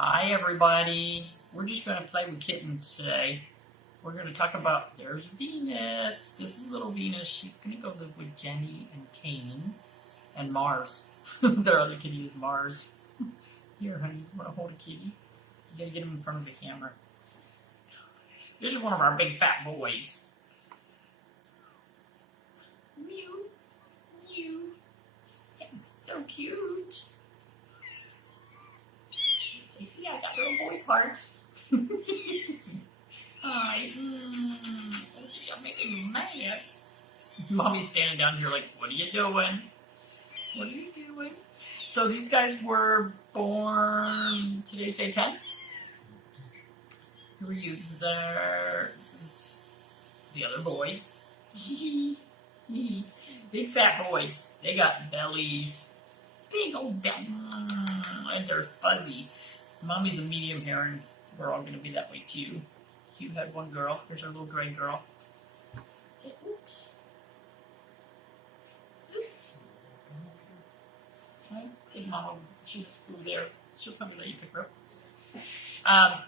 Hi everybody, we're just going to play with kittens today. We're going to talk about, there's Venus. This is little Venus. She's going to go live with Jenny and Kane and Mars. Their other kitty is Mars. Here honey, you want to hold a kitty? You got to get him in front of the camera. This is one of our big fat boys. Mew, mew. So cute. You see, I got little boy parts. Hi. I'm making you mad. Mommy's standing down here like, what are you doing? What are you doing? So these guys were born, today's day 10. Who are you? This is the other boy. Big fat boys. They got bellies. Big old belly. And they're fuzzy. Mommy's a medium hair, and we're all going to be that way too. You had one girl. Here's our little gray girl. Say, oops. Oops. I think Mama, she's over there. She'll come and let you pick her up.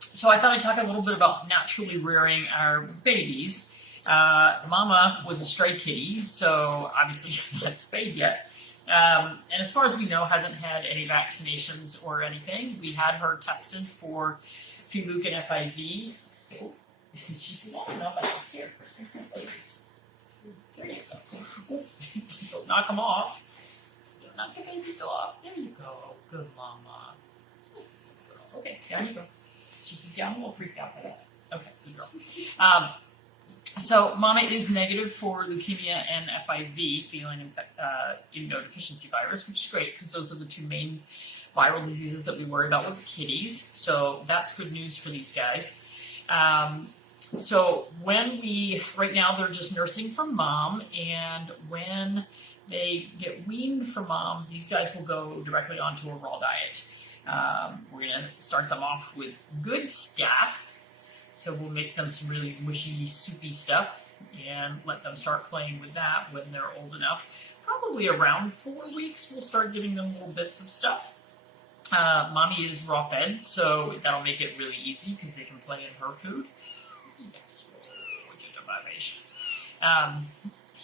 So I thought I'd talk a little bit about naturally rearing our babies. Mama was a stray kitty, so obviously not spayed yet. And as far as we know, hasn't had any vaccinations or anything. We had her tested for flu and FIV. Oh, she's long enough. Here, bring some babies. There you go. Don't knock them off. Don't knock the babies off. There you go. Good mama. Okay, down you go. She says, yeah, I'm a little freaked out by that. Okay, good girl. So Mama is negative for leukemia and FIV, feline immunodeficiency virus, which is great because those are the two main viral diseases that we worry about with kitties. So that's good news for these guys. So right now they're just nursing from mom, and when they get weaned from mom, these guys will go directly onto a raw diet. We're going to start them off with good stuff. So we'll make them some really mushy, soupy stuff and let them start playing with that when they're old enough. Probably around 4 weeks, we'll start giving them little bits of stuff. Mommy is raw fed, so that'll make it really easy because they can play in her food.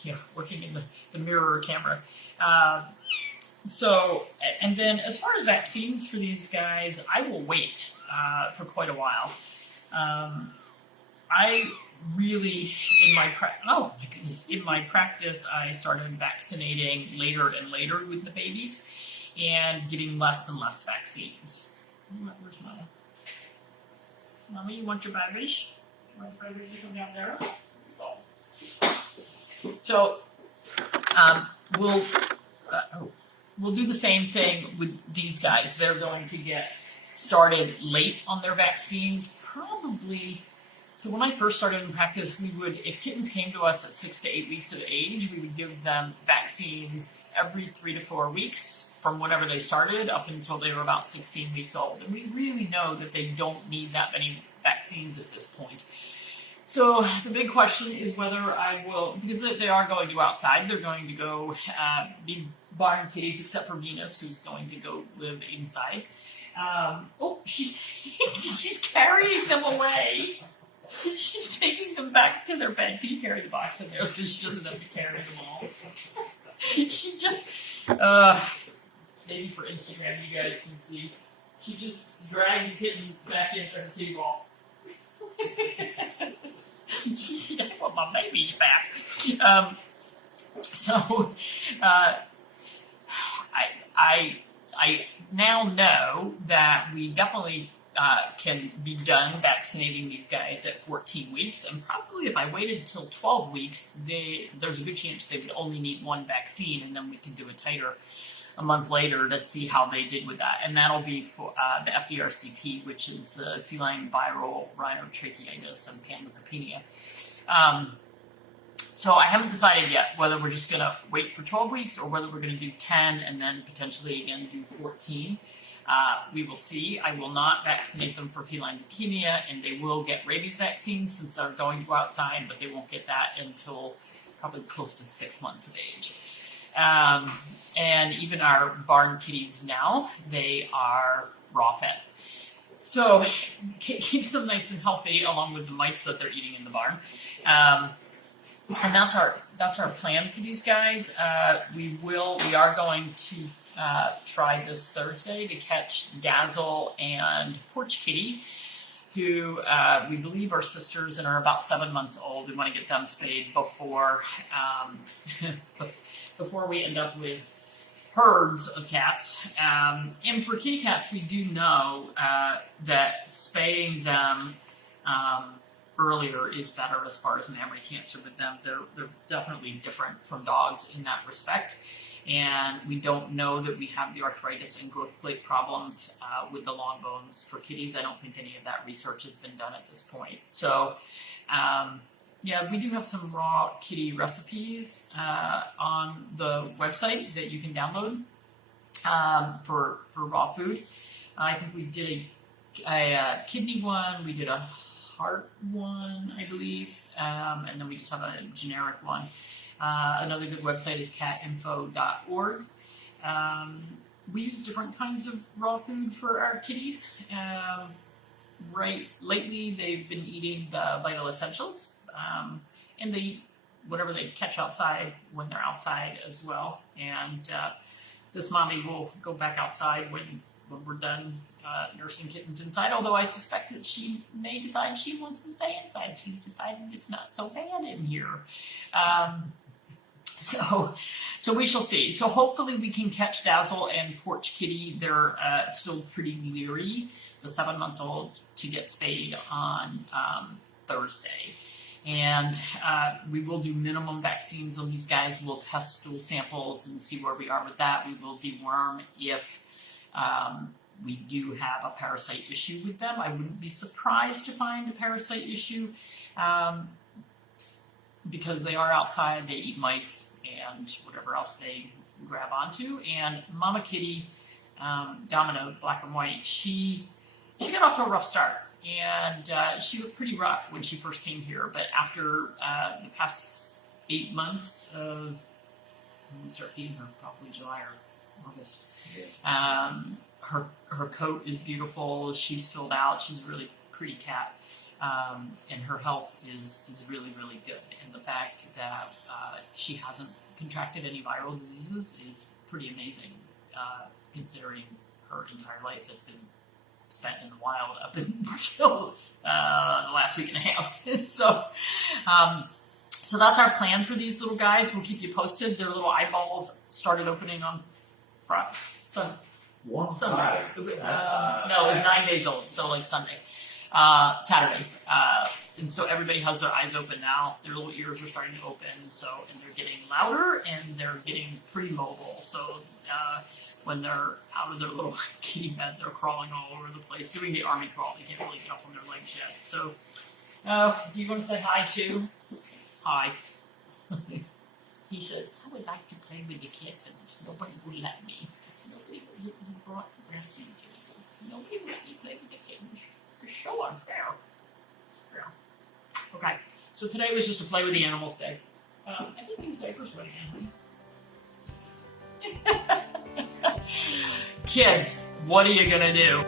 Yeah, working in the mirror camera. And then as far as vaccines for these guys, I will wait for quite a while. I really, in my practice, I started vaccinating later and later with the babies and getting less and less vaccines. Where's Mama? Mama, you want your babies? You want your babies to come down there? So, we'll do the same thing with these guys. They're going to get started late on their vaccines, probably. So when I first started in practice, if kittens came to us at 6 to 8 weeks of age, we would give them vaccines every 3 to 4 weeks from whenever they started up until they were about 16 weeks old. And we really know that they don't need that many vaccines at this point. So the big question is whether I will, because they are going to go outside, they're going to go be barn kitties, except for Venus, who's going to go live inside. She's carrying them away. She's taking them back to their bed. Can you carry the box in there so she doesn't have to carry them all? She just, maybe for Instagram you guys can see, she just dragged the kitten back into her kitty ball. She said, I want my babies back. I now know that we definitely can be done vaccinating these guys at 14 weeks, and probably if I waited till 12 weeks, there's a good chance they would only need one vaccine, and then we can do a titer a month later to see how they did with that, and that'll be for the FERCP, which is the feline viral rhinotracheitis and panleukopenia. So I haven't decided yet whether we're just going to wait for 12 weeks or whether we're going to do 10 and then potentially again do 14. We will see. I will not vaccinate them for feline leukemia, and they will get rabies vaccines since they're going to go outside, but they won't get that until probably close to 6 months of age. And even our barn kitties now, they are raw fed. So keeps them nice and healthy, along with the mice that they're eating in the barn. And that's our plan for these guys. We are going to try this Thursday to catch Dazzle and Porch Kitty, who we believe are sisters and are about 7 months old. We want to get them spayed before before we end up with herds of cats. And for kitty cats, we do know that spaying them earlier is better as far as mammary cancer with them. They're definitely different from dogs in that respect. And we don't know that we have the arthritis and growth plate problems with the long bones for kitties. I don't think any of that research has been done at this point. So, yeah, we do have some raw kitty recipes on the website that you can download for raw food. I think we did a kidney one, we did a heart one, I believe, and then we just have a generic one. Another good website is catinfo.org. We use different kinds of raw food for our kitties. Lately, they've been eating the Vital Essentials, and they eat whatever they catch outside when they're outside as well. And this mommy will go back outside when we're done nursing kittens inside, although I suspect that she may decide she wants to stay inside. She's deciding it's not so bad in here. So we shall see. So hopefully we can catch Dazzle and Porch Kitty. They're still pretty leery, the 7 months old, to get spayed on Thursday. And we will do minimum vaccines on these guys. We'll test stool samples and see where we are with that. We will deworm if we do have a parasite issue with them. I wouldn't be surprised to find a parasite issue because they are outside, they eat mice and whatever else they grab onto. And Mama Kitty, Domino, black and white, she got off to a rough start. And she looked pretty rough when she first came here, but after the past 8 months of, I'm going to start feeding her probably July or August. Her coat is beautiful. She's filled out. She's a really pretty cat, and her health is really, really good. And the fact that she hasn't contracted any viral diseases is pretty amazing, considering her entire life has been spent in the wild up until the last week and a half. So that's our plan for these little guys. We'll keep you posted. Their little eyeballs started opening on Sunday. No, it was 9 days old, so like Sunday, Saturday. And so everybody has their eyes open now. Their little ears are starting to open, and they're getting louder and they're getting pretty mobile. So when they're out of their little kitty bed, they're crawling all over the place, doing the army crawl. They can't really get up on their legs yet. So, do you want to say hi too? Hi. He says, I would like to play with the kittens. Nobody will let me. Nobody will let me brought dressings. Nobody will let me play with the kittens. It's so unfair. Yeah. Okay, so today was just a play with the animals day. I think these diapers wet again, honey. Kids, what are you gonna do?